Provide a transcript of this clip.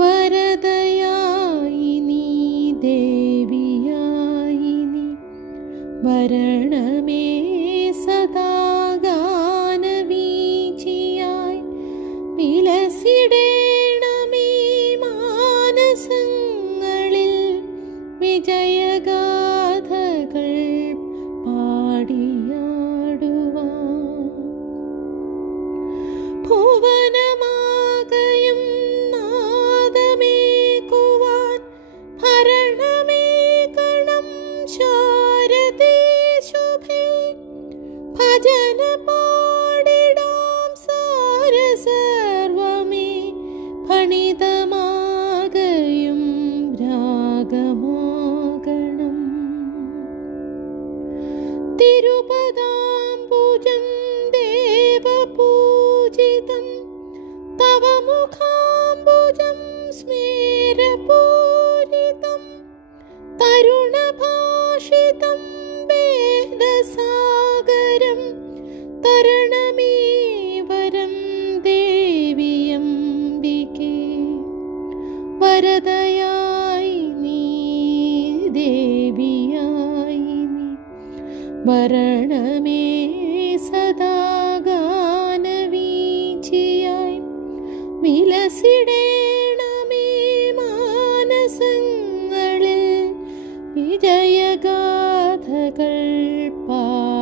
വരദയായിനി ദേവിയായിനി വരണമേ സദാഗാനവീചിയായി വിലസിടേണമേ മാനസങ്ങളിൽ വിജയഗാഥകൾ ഭജന പാടിടാം സാരസർവമേ ഫണിതമാകയും രാഗമാകണം തിരുപദാംബുജം ദേവപൂജിതം തവ മുഖാംബുജം സ്മേരപൂരിതം തരുണഭാഷിതം തരണമേ വരം ദേവിയംബികെ വരദയായി നീ ദേവിയായി നീ. വരണമേ സദാ ഗാനവീചിയായി. വിലസിടേണമേ മാനസങ്ങളിൽ വിജയഗാഥകൾ പാ